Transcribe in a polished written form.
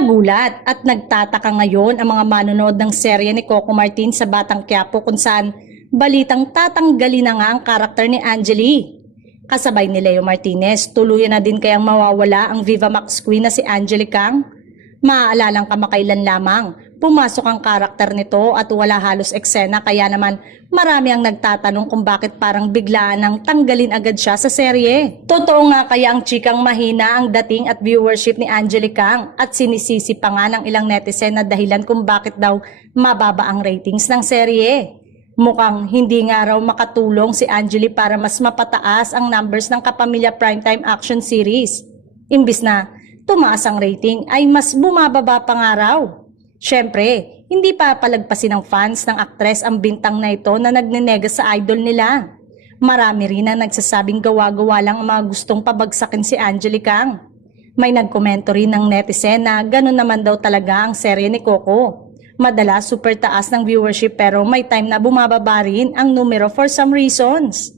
Nagulat at nagtataka ngayon ang mga manonood ng serye ni Coco Martin sa Batang Quiapo kung saan balitang tatanggalin na nga ang karakter ni Angeli. Kasabay ni Leo Martinez, tuluyan na din kayang mawawala ang Viva Max Queen na si Angeli Kang. Maaalalang kamakailan lamang, pumasok ang karakter nito at wala halos eksena kaya naman marami ang nagtatanong kung bakit parang biglaan nang tanggalin agad siya sa serye. Totoo nga kaya ang chikang mahina ang dating at viewership ni Angeli Kang at sinisisi pa nga ng ilang netizen na dahilan kung bakit daw mababa ang ratings ng serye. Mukhang hindi nga raw makatulong si Angeli para mas mapataas ang numbers ng Kapamilya Primetime Action Series. Imbis na tumaas ang rating ay mas bumababa pa nga raw. Syempre, hindi pa palagpasin ng fans ng aktres ang bintang na ito na nagnenega sa idol nila. Marami rin ang nagsasabing gawa-gawa lang ang mga gustong pabagsakin si Angeli Kang. May nagkomento rin ng netizen na gano'n naman daw talaga ang serye ni Coco. Madalas super taas ng viewership pero may time na bumababa rin ang numero for some reasons.